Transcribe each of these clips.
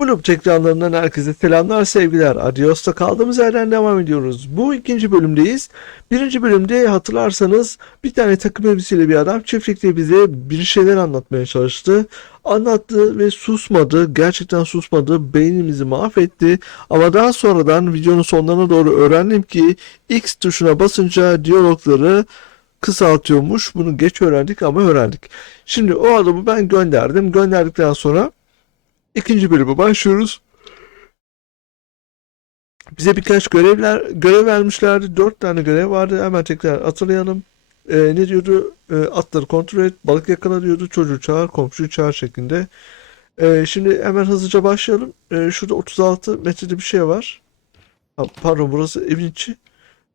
Kulüp ekranlarından herkese selamlar sevgiler. Adios'ta kaldığımız yerden devam ediyoruz. Bu ikinci bölümdeyiz. Birinci bölümde hatırlarsanız bir tane takım elbiseli bir adam çiftlikte bize bir şeyler anlatmaya çalıştı. Anlattı ve susmadı. Gerçekten susmadı. Beynimizi mahvetti. Ama daha sonradan videonun sonlarına doğru öğrendim ki X tuşuna basınca diyalogları kısaltıyormuş. Bunu geç öğrendik ama öğrendik. Şimdi o adamı ben gönderdim. Gönderdikten sonra İkinci bölüme başlıyoruz. Bize birkaç görevler görev vermişlerdi. Dört tane görev vardı. Hemen tekrar hatırlayalım. Ee, ne diyordu? Ee, atları kontrol et, balık yakala diyordu. Çocuğu çağır, komşuyu çağır şeklinde. Ee, şimdi hemen hızlıca başlayalım. Ee, şurada 36 metrede bir şey var. Ha, pardon burası evin içi.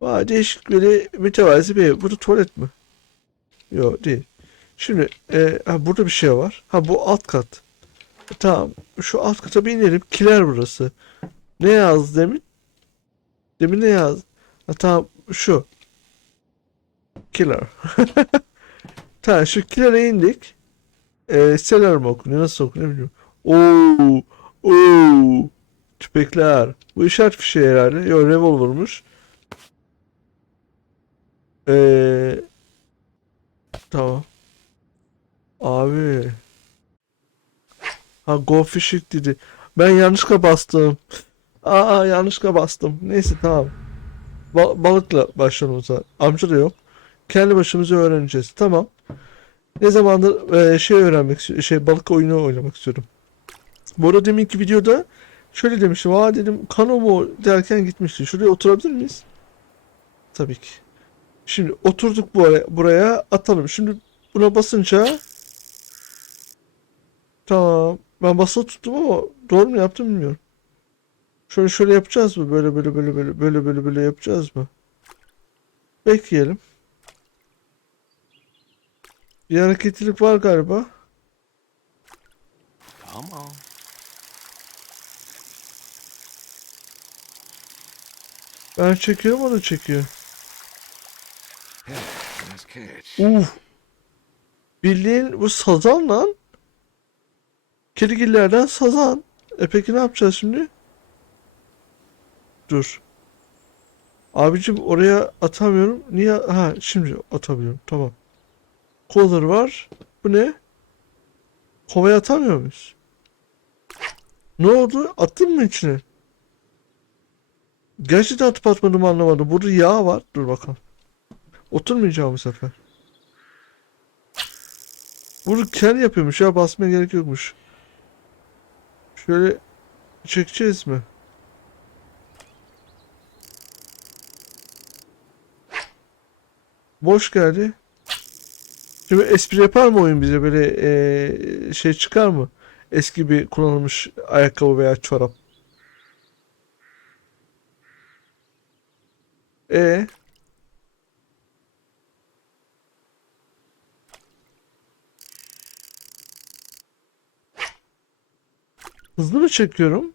Vay değişik böyle mütevazi bir ev. Burada tuvalet mi? Yok değil. Şimdi e, ha, burada bir şey var. Ha bu alt kat. Tamam. Şu alt kata bir inelim. Kiler burası. Ne yaz demin? Demin ne yaz? Ha, tamam şu. Killer. tamam şu kilere indik. Ee, Seller mi okunuyor? Nasıl okunuyor bilmiyorum. Oo, oo. Tüfekler. Bu işaret fişeği herhalde. Yok revolver'mış. Ee, tamam. Abi. Ha go fishing dedi. Ben yanlışlıkla bastım. Aa yanlışlıkla bastım. Neyse tamam. Ba- balıkla başlayalım o zaman. Amca da yok. Kendi başımıza öğreneceğiz. Tamam. Ne zamandır e, şey öğrenmek. Şey balık oyunu oynamak istiyorum. Bu arada deminki videoda şöyle demiştim. Aa dedim kano derken gitmişti. Şuraya oturabilir miyiz? Tabii ki. Şimdi oturduk buraya, buraya atalım. Şimdi buna basınca Tamam. Ben basılı tuttum ama doğru mu yaptım bilmiyorum. Şöyle şöyle yapacağız mı? Böyle böyle böyle böyle böyle böyle böyle yapacağız mı? Bekleyelim. Bir hareketlilik var galiba. On. Ben çekiyorum o da çekiyor. Uf. Bildiğin bu sazan lan. Kedigillerden sazan. E peki ne yapacağız şimdi? Dur. Abicim oraya atamıyorum. Niye? Ha şimdi atabiliyorum. Tamam. Collar var. Bu ne? Kovaya atamıyor muyuz? Ne oldu? Attın mı içine? Gerçekten atıp atmadığımı anlamadım. Burada yağ var. Dur bakalım. Oturmayacağım bu sefer. Bunu kendi yapıyormuş ya basmaya gerek yokmuş. Şöyle çekeceğiz mi? Boş geldi. Şimdi espri yapar mı oyun bize böyle eee, şey çıkar mı? Eski bir kullanılmış ayakkabı veya çorap. E Hızlı mı çekiyorum?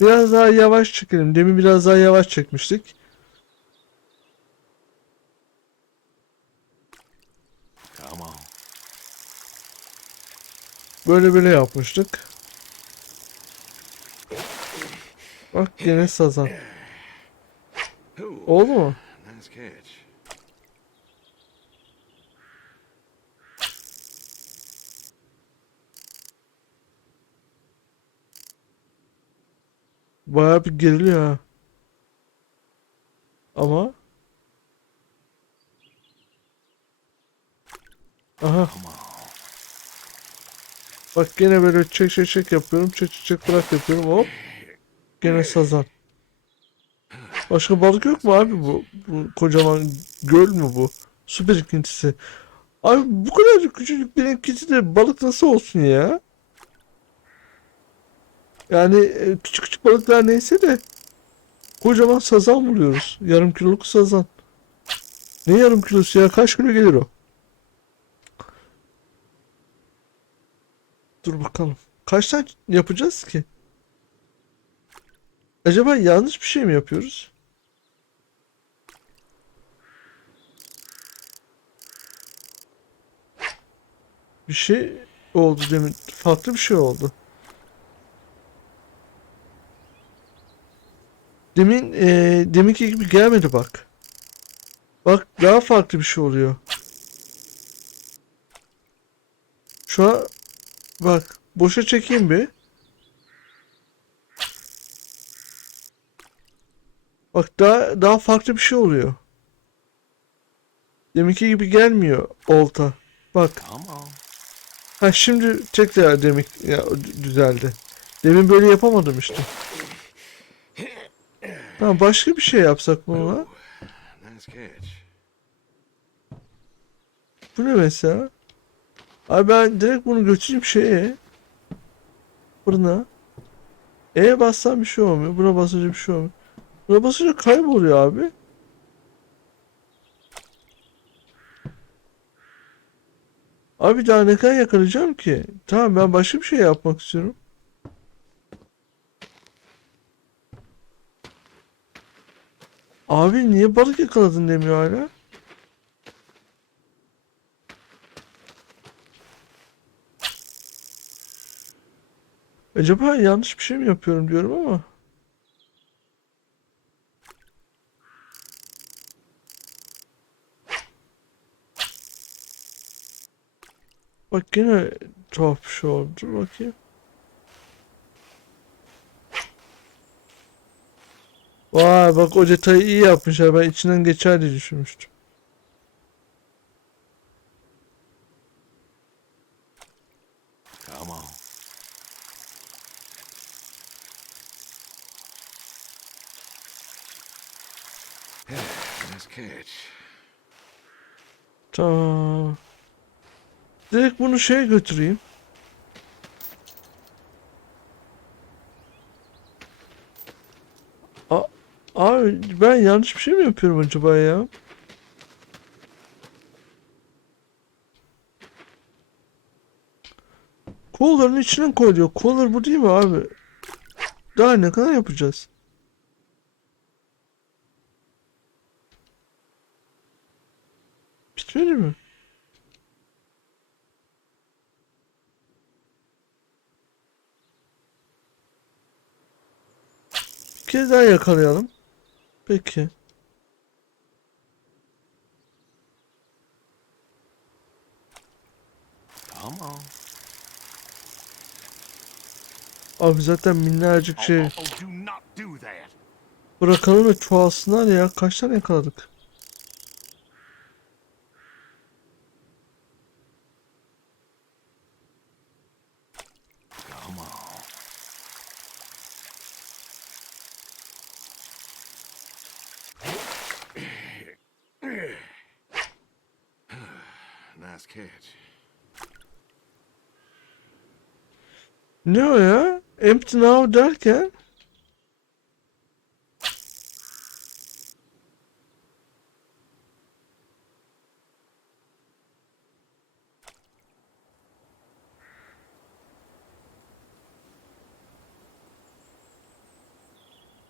Biraz daha yavaş çekelim. Demin biraz daha yavaş çekmiştik. Böyle böyle yapmıştık. Bak yine sazan. Oldu mu? Bayağı bir geriliyor ha. Ama Aha. Bak gene böyle çek çek çek yapıyorum. Çek çek çek bırak yapıyorum. Hop. Gene sazan. Başka balık yok mu abi bu? Bu kocaman göl mü bu? Su birikintisi. Abi bu kadar küçücük birikintisi de balık nasıl olsun ya? Yani e, küçük küçük balıklar neyse de kocaman sazan buluyoruz. Yarım kiloluk sazan. Ne yarım kilosu ya? Kaç kilo gelir o? Dur bakalım. Kaç tane yapacağız ki? Acaba yanlış bir şey mi yapıyoruz? Bir şey oldu demin. Farklı bir şey oldu. Demin e, deminki gibi gelmedi bak. Bak daha farklı bir şey oluyor. Şu an bak boşa çekeyim bir. Bak daha daha farklı bir şey oluyor. Deminki gibi gelmiyor olta. Bak. Ha şimdi tekrar demek ya düzeldi. Demin böyle yapamadım işte. Tamam başka bir şey yapsak mı catch. Bu ne mesela? Abi ben direkt bunu götüreyim şeye. Fırına. E'ye bassam bir şey olmuyor. Buna basınca bir şey olmuyor. Buna basınca kayboluyor abi. Abi daha ne kadar yakalayacağım ki? Tamam ben başka bir şey yapmak istiyorum. Abi niye balık yakaladın demiyor hala? Acaba yanlış bir şey mi yapıyorum diyorum ama. Bak yine tuhaf bir şey oldu. Bakayım. Vay bak o detayı iyi yapmışlar. Ben içinden geçer diye düşünmüştüm. Tamam. Direkt bunu şeye götüreyim. Abi ben yanlış bir şey mi yapıyorum acaba ya? Cooler'ın içine koy diyor. Bu değil mi abi? Daha ne kadar yapacağız? Bitmedi mi? Bir kez daha yakalayalım. Peki. Come on. Abi zaten minnacık şey. Oh, oh, that. Bırakalım da çoğalsınlar ya. Kaç tane yakaladık? Come on. nice catch. Ne o ya? Empty now derken?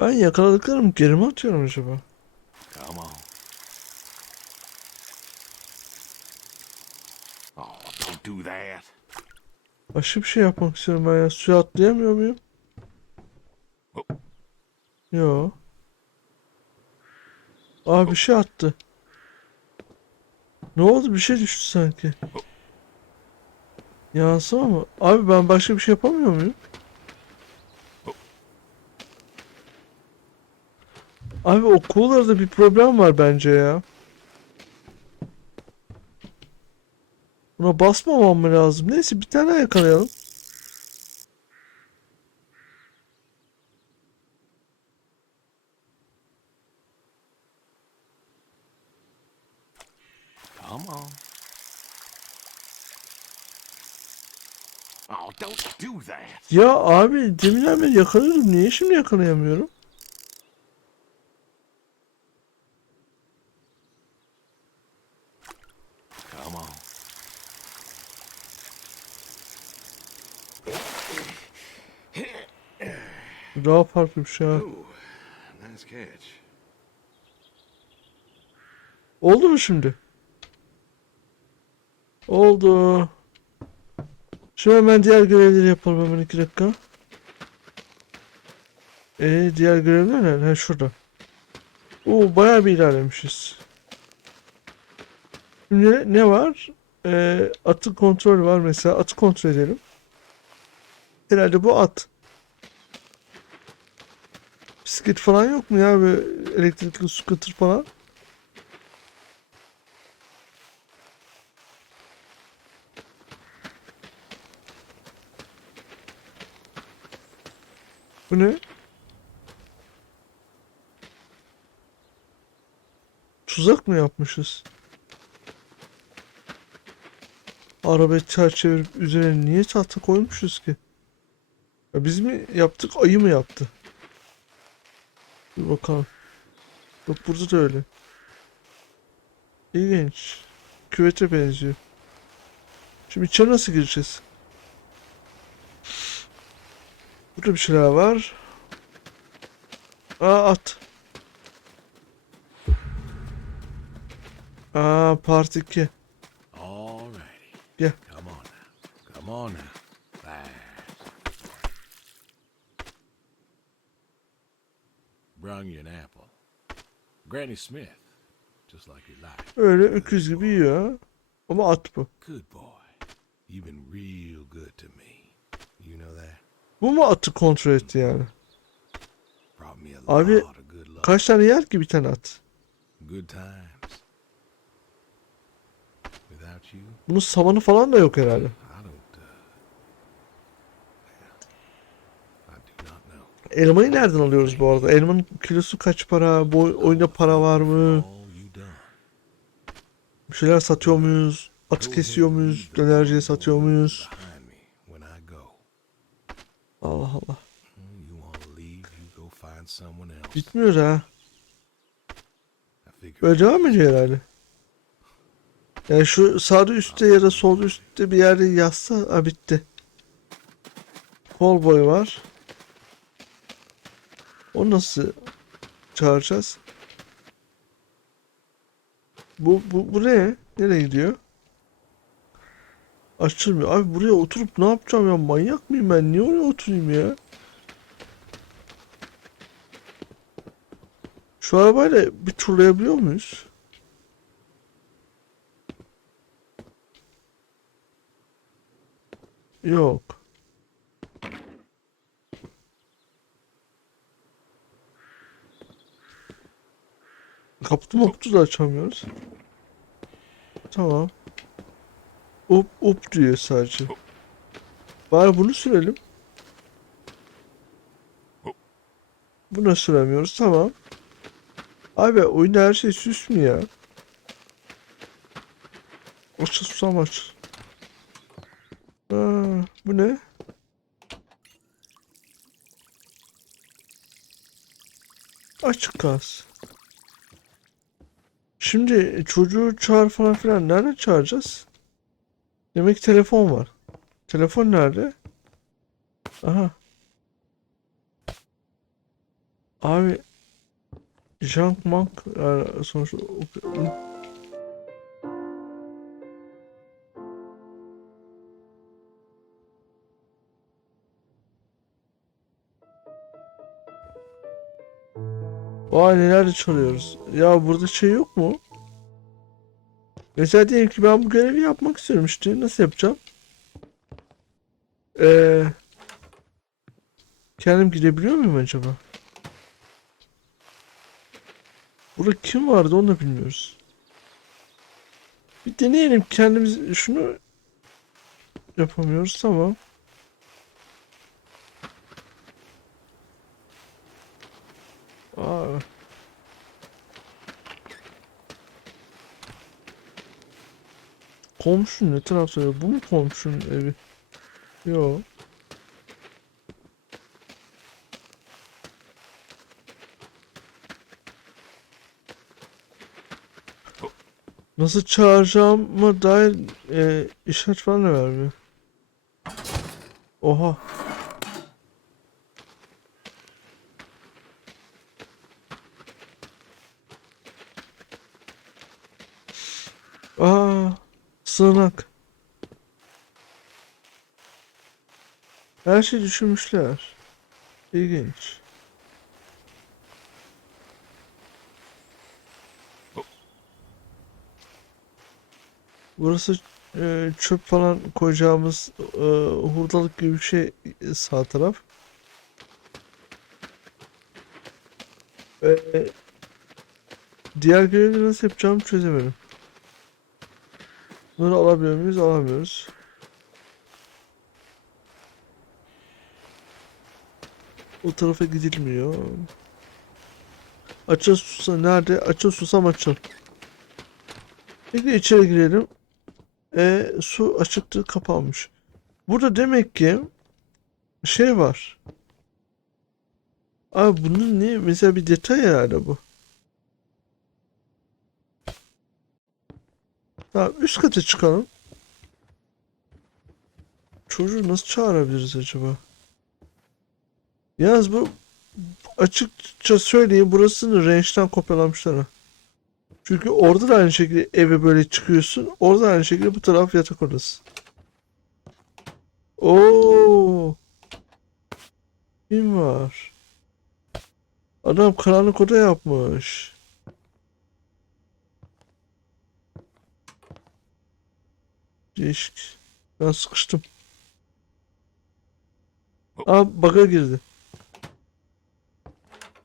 Ben yakaladıklarımı geri mi atıyorum acaba? Come. Oh, don't do that. Başka bir şey yapmak istiyorum ben ya. Suya atlayamıyor muyum? Yo. Aa bir şey attı. Ne oldu? Bir şey düştü sanki. Yansıma mı? Abi ben başka bir şey yapamıyor muyum? Abi o cooler'da bir problem var bence ya. Buna basmamam mı lazım? Neyse bir tane yakalayalım. Come on. Oh, don't do that. Ya abi deminden beri yakalarım. Niye şimdi yakalayamıyorum? Come on. Daha farklı bir şey. catch. Oldu mu şimdi? Oldu. Şimdi hemen diğer görevleri yapalım hemen iki dakika. Ee, diğer görevler nerede? Ha şurada. Oo bayağı bir ilerlemişiz. Şimdi ne var? Ee, atı kontrol var mesela. Atı kontrol edelim. Herhalde bu at. Bisiklet falan yok mu ya? Böyle elektrikli scooter falan. Bu ne? Tuzak mı yapmışız? Arabayı ters çevirip üzerine niye tahta koymuşuz ki? Ya biz mi yaptık, ayı mı yaptı? Bir bakalım. Bak burada da öyle. İlginç. Küvete benziyor. Şimdi içeri nasıl gireceğiz? Burada bir şeyler var. Aa at. Aa part 2. Alrighty. Yeah. Come on. Come on now. Fast. Brung you an apple. Granny Smith. Just like you like. Öyle öküz gibi yiyor. Ama at bu. Good boy. You've been real good to me. You know that? Bu mu atı kontrol etti yani? Abi. Kaç tane yer ki bir tane at? Bunun samanı falan da yok herhalde. Elmayı nereden alıyoruz bu arada? Elmanın kilosu kaç para? Bu oyunda para var mı? Bir şeyler satıyor muyuz? Atı kesiyor muyuz? Dönerciye satıyor muyuz? Allah Allah. Bitmiyor ha. Böyle devam ediyor herhalde. Yani şu sağda üstte ya da sol üstte bir yerde yazsa ha bitti. Kol boy var. O nasıl çağıracağız? Bu, bu, bu ne? Nereye gidiyor? Açılmıyor. Abi buraya oturup ne yapacağım ya? Manyak mıyım ben? Niye oraya oturayım ya? Şu arabayla bir turlayabiliyor muyuz? Yok. Kaputu maputu da açamıyoruz. Tamam. Up up diyor sadece. Bari bunu sürelim. Buna süremiyoruz. Tamam. Abi oyunda her şey süs mü ya? Aç susam aç. Aa, bu ne? Açık kas. Şimdi çocuğu çağır falan filan nereden çağıracağız? Demek ki telefon var. Telefon nerede? Aha. Abi Junk Monk yani sonuçta Vay neler çalıyoruz. Ya burada şey yok mu? Mesela diyelim ki ben bu görevi yapmak istiyorum işte. Nasıl yapacağım? Ee, kendim gidebiliyor muyum acaba? Burada kim vardı onu da bilmiyoruz. Bir deneyelim kendimiz şunu yapamıyoruz tamam. Aa. Komşu ne tarafta? Bu mu komşunun evi? Yo. Nasıl çağıracağıma dair e, işaret falan da vermiyor. Oha. sığınak. Her şey düşünmüşler. İlginç. Burası e, çöp falan koyacağımız e, hurdalık gibi bir şey e, sağ taraf. Diğer görevi nasıl yapacağımı çözemedim. Bunları alabiliyor muyuz? Alamıyoruz. O tarafa gidilmiyor. Açıl susam nerede? Açıl susam açıl. Peki içeri girelim. E, su açıktı kapanmış. Burada demek ki şey var. Abi bunun ne? Mesela bir detay herhalde bu. Tamam üst kata çıkalım. Çocuğu nasıl çağırabiliriz acaba? Yalnız bu açıkça söyleyeyim burasını range'den kopyalamışlar ha. Çünkü orada da aynı şekilde eve böyle çıkıyorsun. Orada da aynı şekilde bu taraf yatak odası. Oo. Kim var? Adam karanlık oda yapmış. Değişik. Ben sıkıştım. Aa bug'a girdi.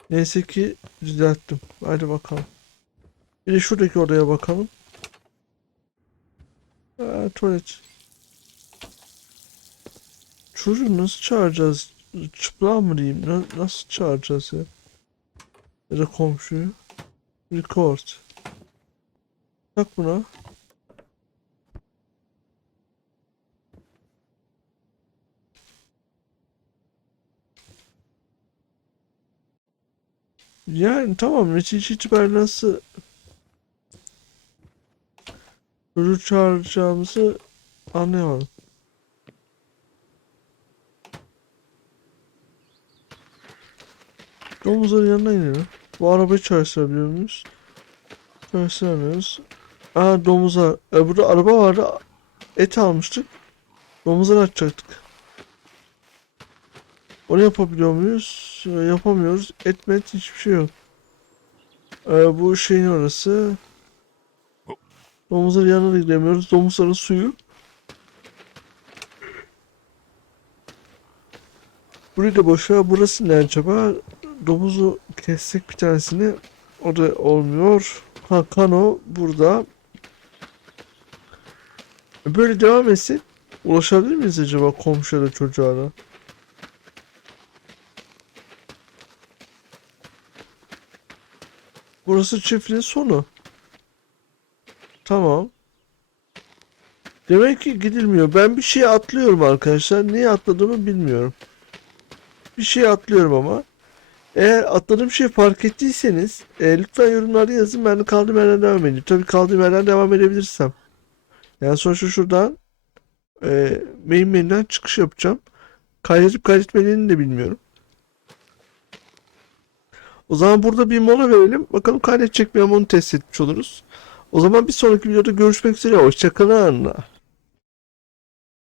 Neyse ki düzelttim. Hadi bakalım. Bir de şuradaki odaya bakalım. Aa, tuvalet. Çocuğu nasıl çağıracağız? Çıplak mı diyeyim? Na- nasıl çağıracağız ya? Ya da komşuyu. Record. Tak buna. Yani tamam netice itibariyle nasıl çocuğu çağıracağımızı anlayamadım. Domuzların yanına inelim. Bu arabayı çalıştırabiliyor muyuz? Çalıştıramıyoruz. Aa domuzlar. E, burada araba vardı. Et almıştık. Domuzları açacaktık. Onu yapabiliyor muyuz? E, Yapamıyoruz. Et met hiçbir şey yok. E, bu şeyin orası. Domuzların yanına da gidemiyoruz. Domuzların suyu. Burayı da boş ver. Burası ne acaba? Domuzu kessek bir tanesini. O da olmuyor. Ha kano burada. Böyle devam etsin. Ulaşabilir miyiz acaba komşuya da çocuğa da? Burası çiftliğin sonu. Tamam. Demek ki gidilmiyor. Ben bir şey atlıyorum arkadaşlar. Niye atladığımı bilmiyorum. Bir şey atlıyorum ama. Eğer atladığım şey fark ettiyseniz e, lütfen yorumlarda yazın. Ben de kaldığım yerden devam edeyim. Tabii kaldığım yerden devam edebilirsem. Yani sonuçta şuradan e, main menüden çıkış yapacağım. Kaydedip kaydetmediğini de bilmiyorum. O zaman burada bir mola verelim. Bakalım kaydedecek mi onu test etmiş oluruz. O zaman bir sonraki videoda görüşmek üzere. Hoşçakalın.